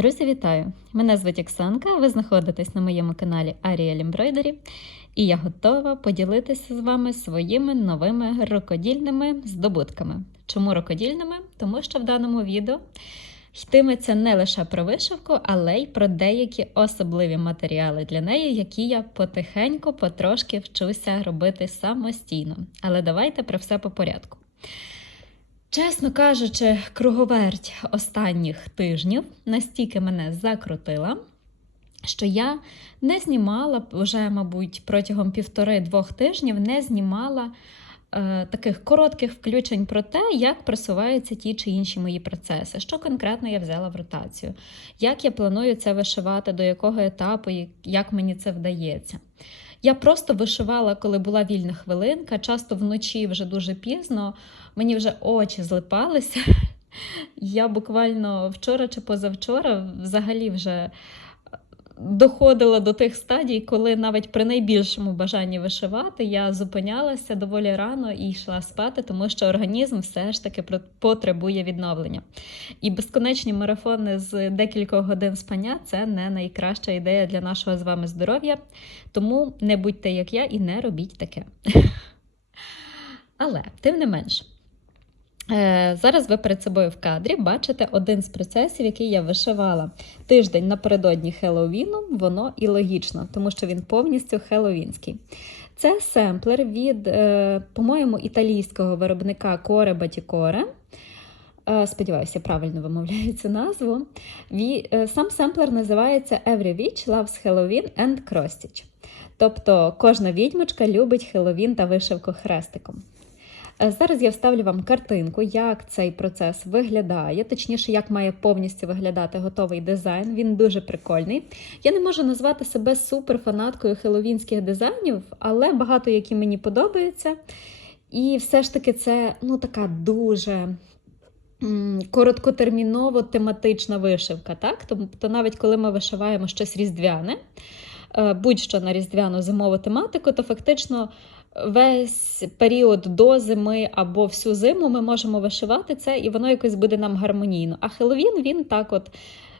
Друзі, вітаю! Мене звуть Оксанка, ви знаходитесь на моєму каналі Ariel Embroidery і я готова поділитися з вами своїми новими рукодільними здобутками. Чому рукодільними? Тому що в даному відео йтиметься не лише про вишивку, але й про деякі особливі матеріали для неї, які я потихеньку, потрошки вчуся робити самостійно. Але давайте про все по порядку. Чесно кажучи, круговерть останніх тижнів настільки мене закрутила, що я не знімала вже, мабуть, протягом півтори-двох тижнів не знімала е, таких коротких включень про те, як просуваються ті чи інші мої процеси, що конкретно я взяла в ротацію, як я планую це вишивати, до якого етапу, як мені це вдається. Я просто вишивала, коли була вільна хвилинка, часто вночі вже дуже пізно, мені вже очі злипалися. Я буквально вчора чи позавчора взагалі вже доходила до тих стадій, коли навіть при найбільшому бажанні вишивати я зупинялася доволі рано і йшла спати, тому що організм все ж таки потребує відновлення. І безконечні марафони з декількох годин спання це не найкраща ідея для нашого з вами здоров'я. Тому не будьте як я і не робіть таке. Але, тим не менш. Е, зараз ви перед собою в кадрі бачите один з процесів, який я вишивала тиждень напередодні Хеллоуіну, воно і логічно, тому що він повністю хеллоуінський. Це семплер від, е, по-моєму, італійського виробника Коре Батікоре. Сподіваюся, правильно вимовляю цю назву. Е, сам семплер називається Every Witch Loves Halloween and Cross Тобто кожна відьмочка любить Хеллоуін та вишивку хрестиком. Е, зараз я вставлю вам картинку, як цей процес виглядає, точніше, як має повністю виглядати готовий дизайн. Він дуже прикольний. Я не можу назвати себе суперфанаткою хеловінських дизайнів, але багато які мені подобаються. І все ж таки, це ну, така дуже. Короткотерміново тематична вишивка, так? Тобто, навіть коли ми вишиваємо щось різдвяне, е, будь-що на різдвяну зимову тематику, то фактично весь період до зими або всю зиму ми можемо вишивати це, і воно якось буде нам гармонійно. А Хеллоуін, він так от.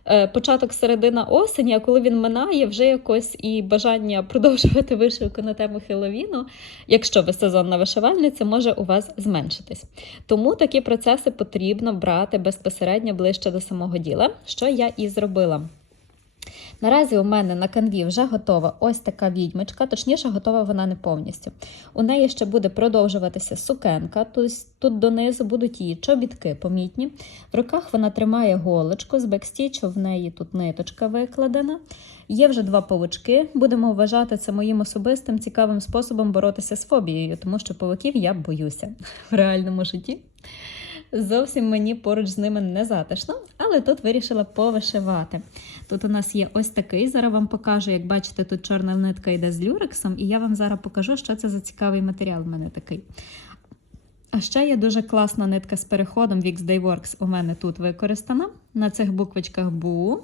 Е, початок середина осені, а коли він минає, вже якось і бажання продовжувати вишивку на тему Хеллоуіну, якщо ви сезонна вишивальниця, може у вас зменшитись. Тому такі процеси потрібно брати безпосередньо ближче до самого діла, що я і зробила. Наразі у мене на канві вже готова ось така відьмичка, точніше, готова вона не повністю. У неї ще буде продовжуватися сукенка, тобто тут донизу будуть її чобітки помітні. В руках вона тримає голочку, з бекстічу в неї тут ниточка викладена. Є вже два павучки. Будемо вважати це моїм особистим цікавим способом боротися з фобією, тому що павуків я боюся в реальному житті. Зовсім мені поруч з ними не затишно, але тут вирішила повишивати. Тут у нас є ось такий. Зараз вам покажу, як бачите, тут чорна нитка йде з люрексом, і я вам зараз покажу, що це за цікавий матеріал в мене такий. А ще є дуже класна нитка з переходом Wix Dayworks у мене тут використана. На цих буквочках БУ.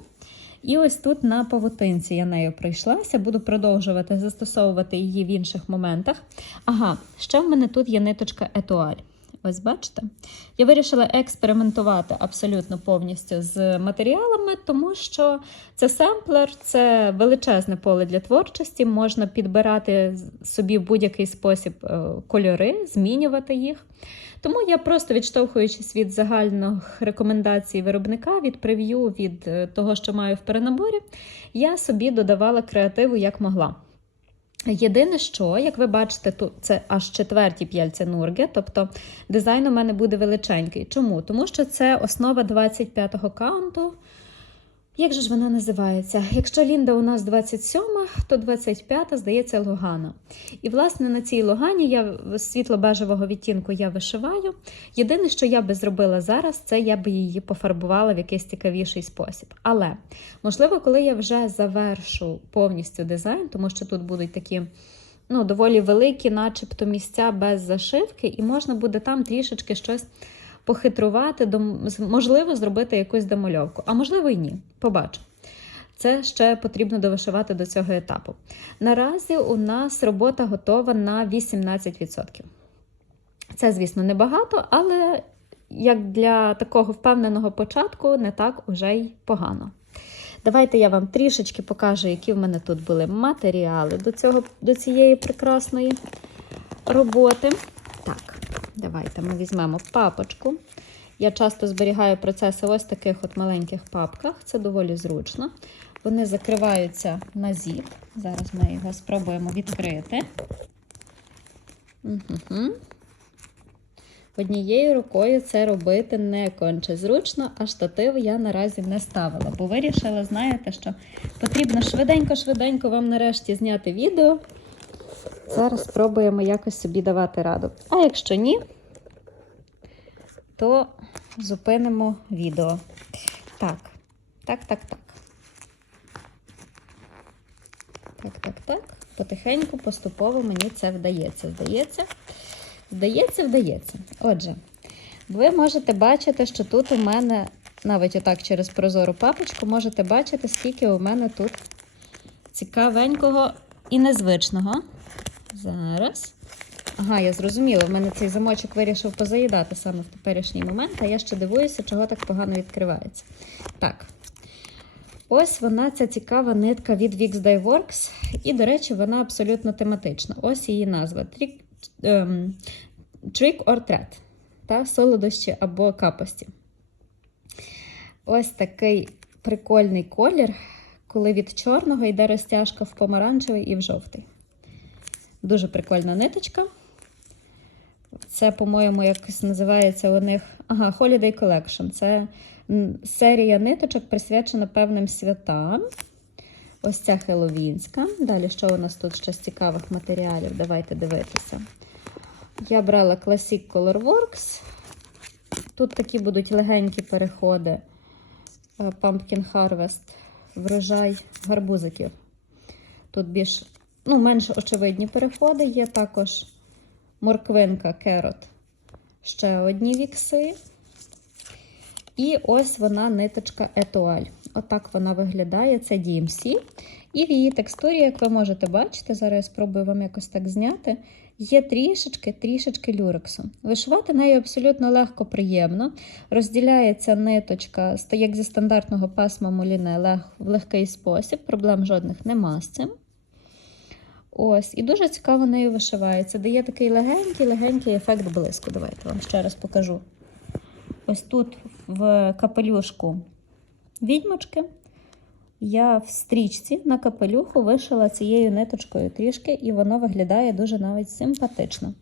І ось тут на павутинці я нею пройшлася, буду продовжувати застосовувати її в інших моментах. Ага, ще в мене тут є ниточка етуаль. Ось бачите? Я вирішила експериментувати абсолютно повністю з матеріалами, тому що це семплер, це величезне поле для творчості, можна підбирати собі в будь-який спосіб е, кольори, змінювати їх. Тому я просто відштовхуючись від загальних рекомендацій виробника, від прев'ю, від е, того, що маю в перенаборі, я собі додавала креативу як могла. Єдине, що, як ви бачите, тут це аж четверті п'яльця нурги, тобто дизайн у мене буде величенький. Чому? Тому що це основа 25-го каунту. Як же ж вона називається? Якщо Лінда у нас 27, то 25, здається, Логана. І, власне, на цій логані я світло-бежевого відтінку я вишиваю. Єдине, що я би зробила зараз, це я би її пофарбувала в якийсь цікавіший спосіб. Але, можливо, коли я вже завершу повністю дизайн, тому що тут будуть такі. Ну, доволі великі, начебто, місця без зашивки, і можна буде там трішечки щось похитрувати, можливо, зробити якусь домальовку, а можливо, і ні. Побачу. Це ще потрібно довишивати до цього етапу. Наразі у нас робота готова на 18%. Це, звісно, небагато, але як для такого впевненого початку, не так уже й погано. Давайте я вам трішечки покажу, які в мене тут були матеріали до, цього, до цієї прекрасної роботи. Так, давайте ми візьмемо папочку. Я часто зберігаю процеси ось таких от маленьких папках. Це доволі зручно. Вони закриваються на зіп. Зараз ми його спробуємо відкрити. Угу. Однією рукою це робити не конче зручно, а штатив я наразі не ставила, бо вирішила, знаєте, що потрібно швиденько-швиденько вам нарешті зняти відео. Зараз спробуємо якось собі давати раду. А якщо ні, то зупинимо відео. Так, так, так, так. Так, так, так. Потихеньку, поступово мені це вдається. Здається, здається, вдається. Отже, ви можете бачити, що тут у мене, навіть отак через прозору папочку, можете бачити, скільки у мене тут цікавенького і незвичного. Зараз. Ага, я зрозуміла. В мене цей замочок вирішив позаїдати саме в теперішній момент, а я ще дивуюся, чого так погано відкривається. Так. Ось вона, ця цікава нитка від Wix Dye Works. І, до речі, вона абсолютно тематична. Ось її назва: Trick, ем, Trick or Thread. Та солодощі або капості. Ось такий прикольний колір, коли від чорного йде розтяжка в помаранчевий і в жовтий. Дуже прикольна ниточка. Це, по-моєму, якось називається у них ага, Holiday Collection. Це серія ниточок присвячена певним святам. Ось ця хеловінська. Далі, що у нас тут ще з цікавих матеріалів? Давайте дивитися. Я брала Classic Colorworks. Тут такі будуть легенькі переходи. е, Pumpkin Harvest, врожай гарбузиків. Тут більш, ну, менш очевидні переходи. Є також морквинка, керот, ще одні вікси. І ось вона ниточка етуаль. Отак вона виглядає. Це DMC. І в її текстурі, як ви можете бачити, зараз я спробую вам якось так зняти. Є трішечки, трішечки люрексу. Вишивати нею абсолютно легко, приємно. Розділяється ниточка, як зі стандартного пасма муліне лег, в легкий спосіб, проблем жодних нема з цим. Ось, і дуже цікаво нею вишивається. Дає такий легенький-легенький ефект блиску. Давайте вам ще раз покажу. Ось тут в капелюшку відьмочки. Я в стрічці на капелюху вишила цією ниточкою трішки, і воно виглядає дуже навіть симпатично.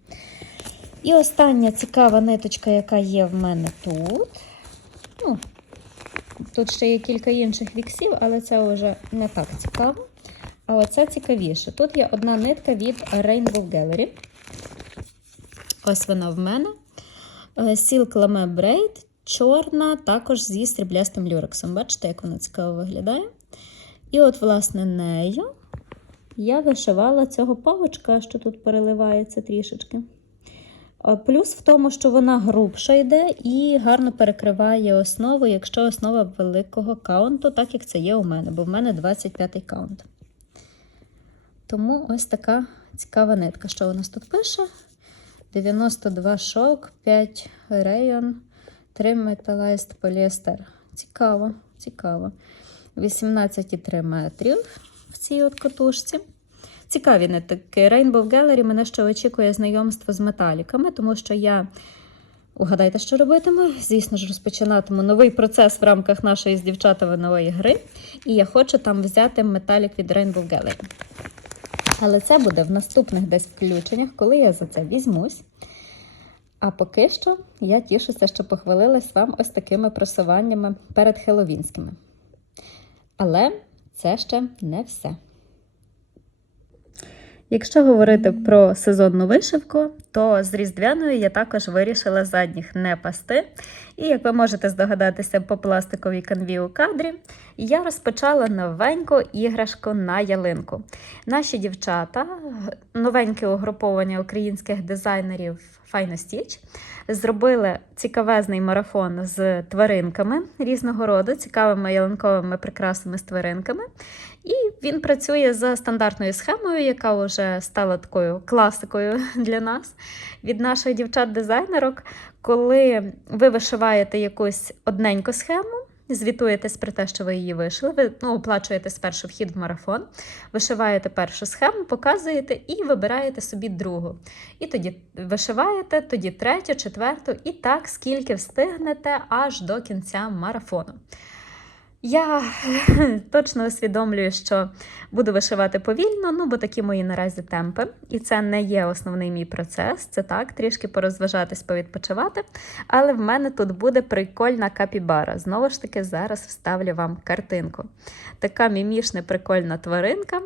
І остання цікава ниточка, яка є в мене тут. Ну, Тут ще є кілька інших віксів, але це вже не так цікаво. А оце цікавіше. Тут є одна нитка від Rainbow Gallery. Ось вона в мене. Е, Silk Lame Braid, чорна, також зі сріблястим люрексом. Бачите, як вона цікаво виглядає. І от, власне, нею я вишивала цього павочка, що тут переливається трішечки. Е, Плюс в тому, що вона грубша йде і гарно перекриває основу, якщо основа великого каунту, так як це є у мене, бо в мене 25-й каунт. Тому ось така цікава нитка. Що у нас тут пише? 92 шок, 5 рейон, 3 металайст поліестер. Цікаво, цікаво. 18,3 метрів в цій от катушці. Цікаві нитки. Rainbow Gallery мене ще очікує знайомство з металіками, тому що я, угадайте, що робитиму. Звісно ж, розпочинатиму новий процес в рамках нашої з дівчатами нової гри. І я хочу там взяти металік від Rainbow Gallery. Але це буде в наступних десь включеннях, коли я за це візьмусь. А поки що я тішуся, що похвалилась вам ось такими просуваннями перед хеловінськими. Але це ще не все. Якщо говорити про сезонну вишивку, то з різдвяною я також вирішила задніх не пасти. І як ви можете здогадатися по пластиковій канві у кадрі, я розпочала новеньку іграшку на ялинку. Наші дівчата, новеньке угруповання українських дизайнерів Fine Stitch, зробили цікавезний марафон з тваринками різного роду, цікавими ялинковими прикрасами з тваринками. І він працює за стандартною схемою, яка вже стала такою класикою для нас від наших дівчат-дизайнерок. Коли ви вишиваєте якусь одненьку схему, звітуєтесь про те, що ви її вишили. Ви ну, оплачуєте спершу вхід в марафон, вишиваєте першу схему, показуєте і вибираєте собі другу. І тоді вишиваєте, тоді третю, четверту, і так, скільки встигнете аж до кінця марафону. Я точно усвідомлюю, що буду вишивати повільно, ну бо такі мої наразі темпи. І це не є основний мій процес. Це так, трішки порозважатись, повідпочивати. Але в мене тут буде прикольна капібара. Знову ж таки, зараз вставлю вам картинку. Така мімішна прикольна тваринка.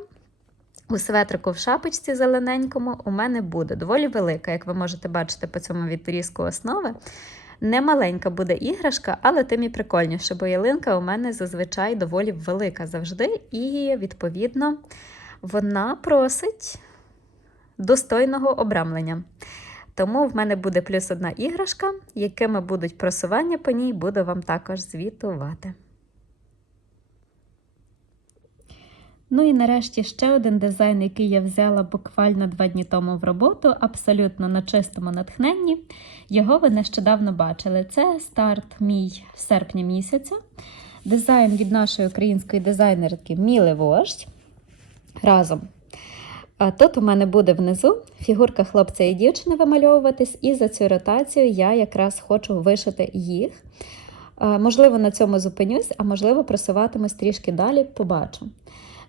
У светрику в шапочці зелененькому у мене буде доволі велика, як ви можете бачити по цьому відрізку основи. Не маленька буде іграшка, але тим і прикольніше, бо ялинка у мене зазвичай доволі велика завжди, і, відповідно, вона просить достойного обрамлення. Тому в мене буде плюс одна іграшка, якими будуть просування по ній, буду вам також звітувати. Ну і нарешті ще один дизайн, який я взяла буквально два дні тому в роботу, абсолютно на чистому натхненні. Його ви нещодавно бачили. Це старт мій в серпні місяця. Дизайн від нашої української дизайнерки Міли Вождь. Разом. Тут у мене буде внизу фігурка хлопця і дівчини вимальовуватись, і за цю ротацію я якраз хочу вишити їх. Можливо, на цьому зупинюсь, а можливо, просуватимусь трішки далі, побачу.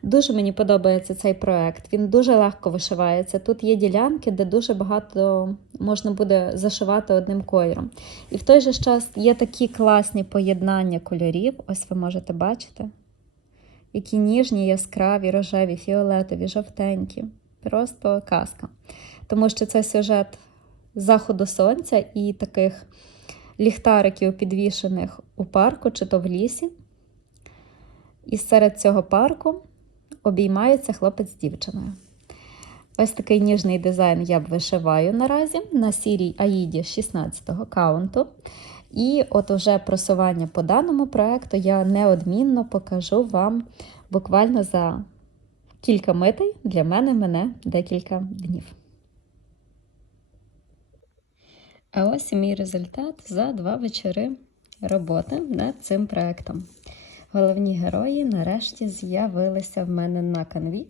Дуже мені подобається цей проект. Він дуже легко вишивається. Тут є ділянки, де дуже багато можна буде зашивати одним кольором. І в той же час є такі класні поєднання кольорів. Ось ви можете бачити. Які ніжні, яскраві, рожеві, фіолетові, жовтенькі. Просто казка. Тому що це сюжет заходу сонця і таких ліхтариків, підвішених у парку чи то в лісі. І серед цього парку обіймаються хлопець з дівчиною. Ось такий ніжний дизайн я б вишиваю наразі на сірій Аїді 16-го каунту. І от уже просування по даному проекту я неодмінно покажу вам буквально за кілька митей. Для мене мене декілька днів. А ось і мій результат за два вечори роботи над цим проектом. Головні герої нарешті з'явилися в мене на канві.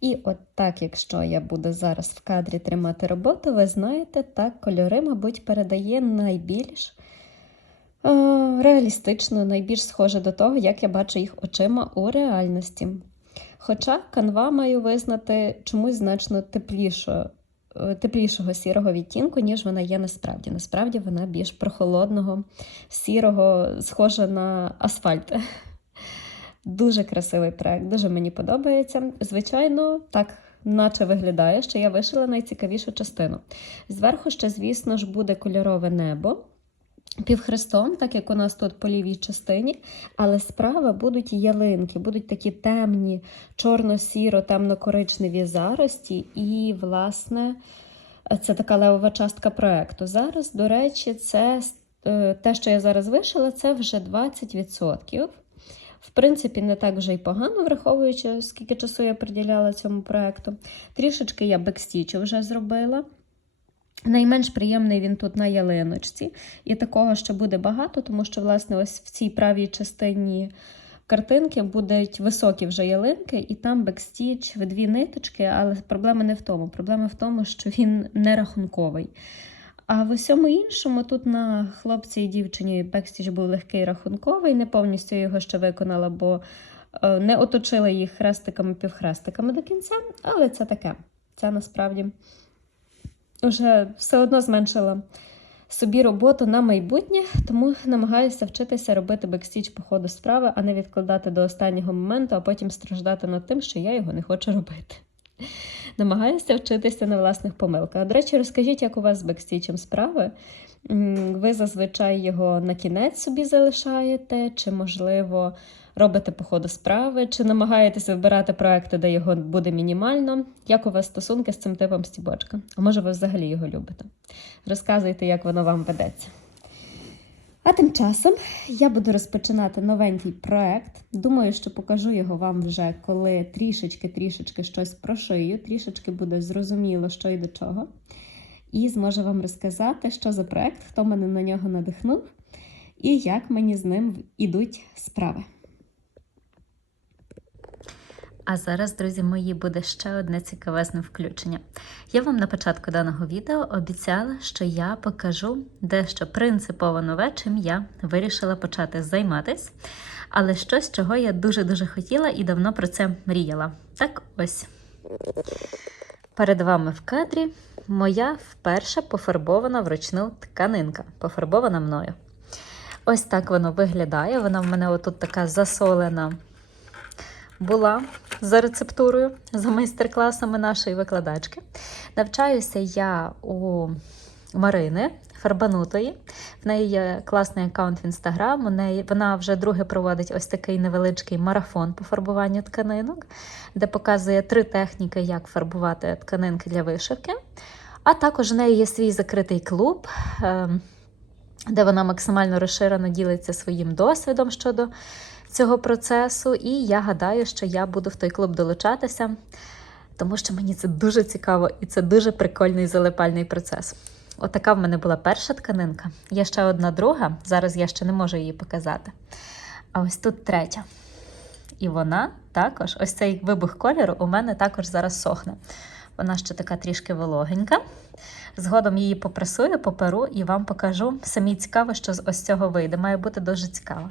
І от так, якщо я буду зараз в кадрі тримати роботу, ви знаєте, так кольори, мабуть, передає найбільш е, реалістично, найбільш схоже до того, як я бачу їх очима у реальності. Хоча канва маю визнати чомусь значно теплішою. Теплішого сірого відтінку, ніж вона є насправді. Насправді вона більш прохолодного, сірого, схожа на асфальт. Дуже красивий проект, дуже мені подобається. Звичайно, так, наче виглядає, що я вишила найцікавішу частину. Зверху ще, звісно ж, буде кольорове небо. Півхрестом, так як у нас тут по лівій частині, але справа будуть ялинки, будуть такі темні, чорно-сіро, темно-коричневі зарості, і, власне, це така левова частка проекту. Зараз, до речі, це е, те, що я зараз вишила, це вже 20%. В принципі, не так вже й погано, враховуючи, скільки часу я приділяла цьому проекту. Трішечки я бекстічу вже зробила. Найменш приємний він тут на ялиночці. І такого ще буде багато, тому що, власне, ось в цій правій частині картинки будуть високі вже ялинки, і там бекстіч в дві ниточки, але проблема не в тому. Проблема в тому, що він не рахунковий. А в усьому іншому тут на хлопці і дівчині бекстіч був легкий рахунковий, не повністю його ще виконала, бо е, не оточила їх хрестиками-півхрестиками до кінця, але це таке. Це насправді вже все одно зменшила собі роботу на майбутнє, тому намагаюся вчитися робити бекстіч по ходу справи, а не відкладати до останнього моменту, а потім страждати над тим, що я його не хочу робити. Намагаюся вчитися на власних помилках. До речі, розкажіть, як у вас з бекстічем справи? Ви зазвичай його на кінець собі залишаєте, чи, можливо, робите по ходу справи, чи намагаєтесь вибирати проекти, де його буде мінімально? Як у вас стосунки з цим типом стібочка? А може, ви взагалі його любите? Розказуйте, як воно вам ведеться. А тим часом я буду розпочинати новенький проект. Думаю, що покажу його вам вже, коли трішечки-трішечки щось прошию, трішечки буде зрозуміло, що і до чого. І зможу вам розказати, що за проект, хто мене на нього надихнув, і як мені з ним ідуть справи. А зараз, друзі мої, буде ще одне цікавезне включення. Я вам на початку даного відео обіцяла, що я покажу дещо принципово нове, чим я вирішила почати займатись, але щось, чого я дуже-дуже хотіла і давно про це мріяла. Так ось. Перед вами в кадрі моя вперше пофарбована вручну тканинка, пофарбована мною. Ось так воно виглядає. Вона в мене отут така засолена була за рецептурою, за майстер-класами нашої викладачки. Навчаюся я у Марини Фарбанутої. В неї є класний аккаунт в інстаграм. У вона вже друге проводить ось такий невеличкий марафон по фарбуванню тканинок, де показує три техніки, як фарбувати тканинки для вишивки. А також в неї є свій закритий клуб, ем, де вона максимально розширено ділиться своїм досвідом щодо цього процесу. І я гадаю, що я буду в той клуб долучатися, тому що мені це дуже цікаво і це дуже прикольний залипальний процес. Отака в мене була перша тканинка. Є ще одна друга, зараз я ще не можу її показати. А ось тут третя. І вона також, ось цей вибух кольору, у мене також зараз сохне. Вона ще така трішки вологенька. Згодом її попресую, поперу і вам покажу. Самі цікаво, що з ось цього вийде. Має бути дуже цікаво.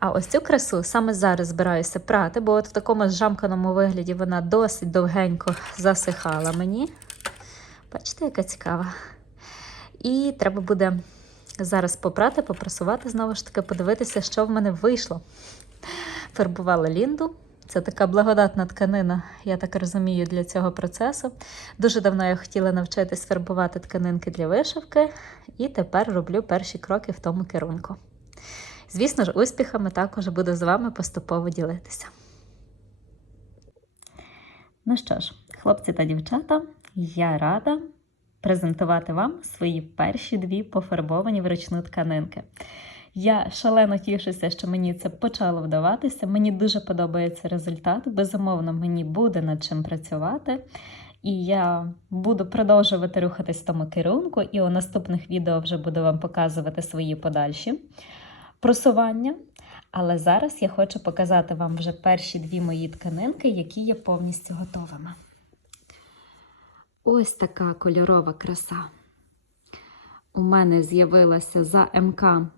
А ось цю красу саме зараз збираюся прати, бо от в такому зжамканому вигляді вона досить довгенько засихала мені. Бачите, яка цікава. І треба буде зараз попрати, попрасувати, знову ж таки, подивитися, що в мене вийшло. Фарбувала лінду. Це така благодатна тканина, я так розумію, для цього процесу. Дуже давно я хотіла навчитись фарбувати тканинки для вишивки, і тепер роблю перші кроки в тому керунку. Звісно ж, успіхами також буду з вами поступово ділитися. Ну що ж, хлопці та дівчата, я рада презентувати вам свої перші дві пофарбовані вручну тканинки. Я шалено тішуся, що мені це почало вдаватися. Мені дуже подобається результат. Безумовно, мені буде над чим працювати. І я буду продовжувати рухатись в тому керунку, і у наступних відео вже буду вам показувати свої подальші просування. Але зараз я хочу показати вам вже перші дві мої тканинки, які є повністю готовими. Ось така кольорова краса. У мене з'явилася за МК е,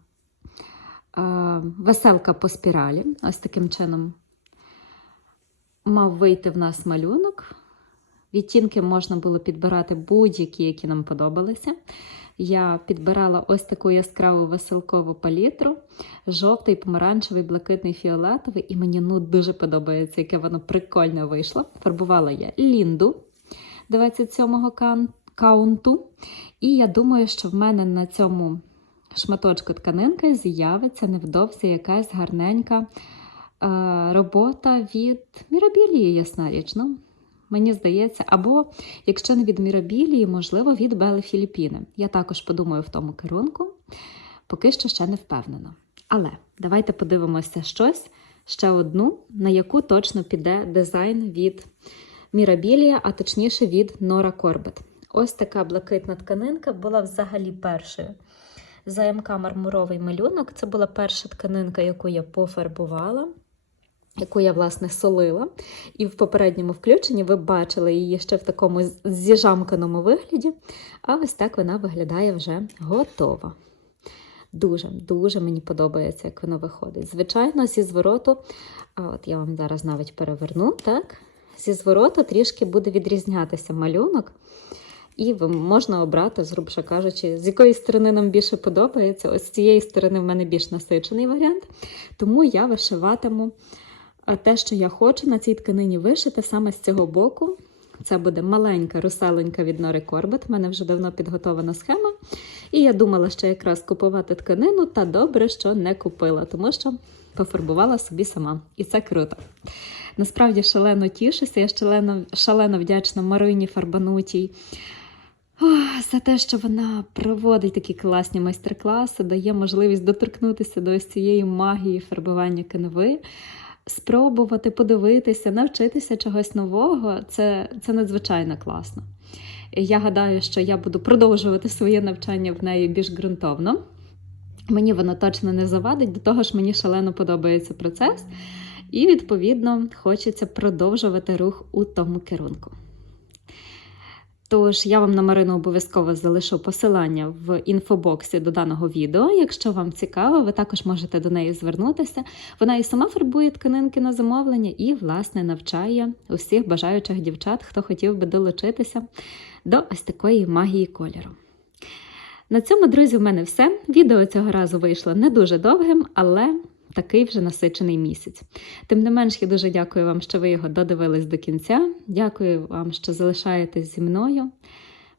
веселка по спіралі. Ось таким чином мав вийти в нас малюнок. Відтінки можна було підбирати будь-які, які нам подобалися. Я підбирала ось таку яскраву веселкову палітру, жовтий, помаранчевий, блакитний, фіолетовий, і мені ну дуже подобається, яке воно прикольно вийшло. Фарбувала я лінду 27-го каунту. І я думаю, що в мене на цьому шматочку тканинки з'явиться невдовзі якась гарненька е, робота від Мірабілії, ясна річ. Ну, Мені здається, або, якщо не від Мірабілії, можливо, від Бели Філіппіни. Я також подумаю в тому керунку, поки що ще не впевнена. Але давайте подивимося щось, ще одну, на яку точно піде дизайн від Мірабілія, а точніше від Нора Корбет. Ось така блакитна тканинка була взагалі першою. За МК мармуровий малюнок. Це була перша тканинка, яку я пофарбувала яку я, власне, солила. І в попередньому включенні ви бачили її ще в такому зіжамканому вигляді. А ось так вона виглядає вже готова. Дуже, дуже мені подобається, як воно виходить. Звичайно, зі звороту, а от я вам зараз навіть переверну, так? Зі звороту трішки буде відрізнятися малюнок. І можна обрати, зрубше кажучи, з якої сторони нам більше подобається. Ось з цієї сторони в мене більш насичений варіант. Тому я вишиватиму те, що я хочу на цій тканині вишити саме з цього боку. Це буде маленька русаленька від Нори Корбет. У мене вже давно підготована схема. І я думала, що якраз купувати тканину, та добре, що не купила, тому що пофарбувала собі сама. І це круто. Насправді шалено тішуся, я шалено, шалено вдячна Марині Фарбанутій. За те, що вона проводить такі класні майстер-класи, дає можливість доторкнутися до ось цієї магії фарбування канви спробувати подивитися, навчитися чогось нового це, це надзвичайно класно. Я гадаю, що я буду продовжувати своє навчання в неї більш ґрунтовно. Мені воно точно не завадить, до того ж мені шалено подобається процес, і, відповідно, хочеться продовжувати рух у тому керунку. Тож я вам на Марину обов'язково залишу посилання в інфобоксі до даного відео. Якщо вам цікаво, ви також можете до неї звернутися. Вона і сама фарбує тканинки на замовлення і, власне, навчає усіх бажаючих дівчат, хто хотів би долучитися до ось такої магії кольору. На цьому, друзі, в мене все. Відео цього разу вийшло не дуже довгим, але такий вже насичений місяць. Тим не менш, я дуже дякую вам, що ви його додивились до кінця. Дякую вам, що залишаєтесь зі мною.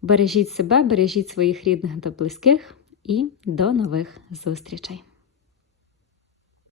Бережіть себе, бережіть своїх рідних та близьких і до нових зустрічей!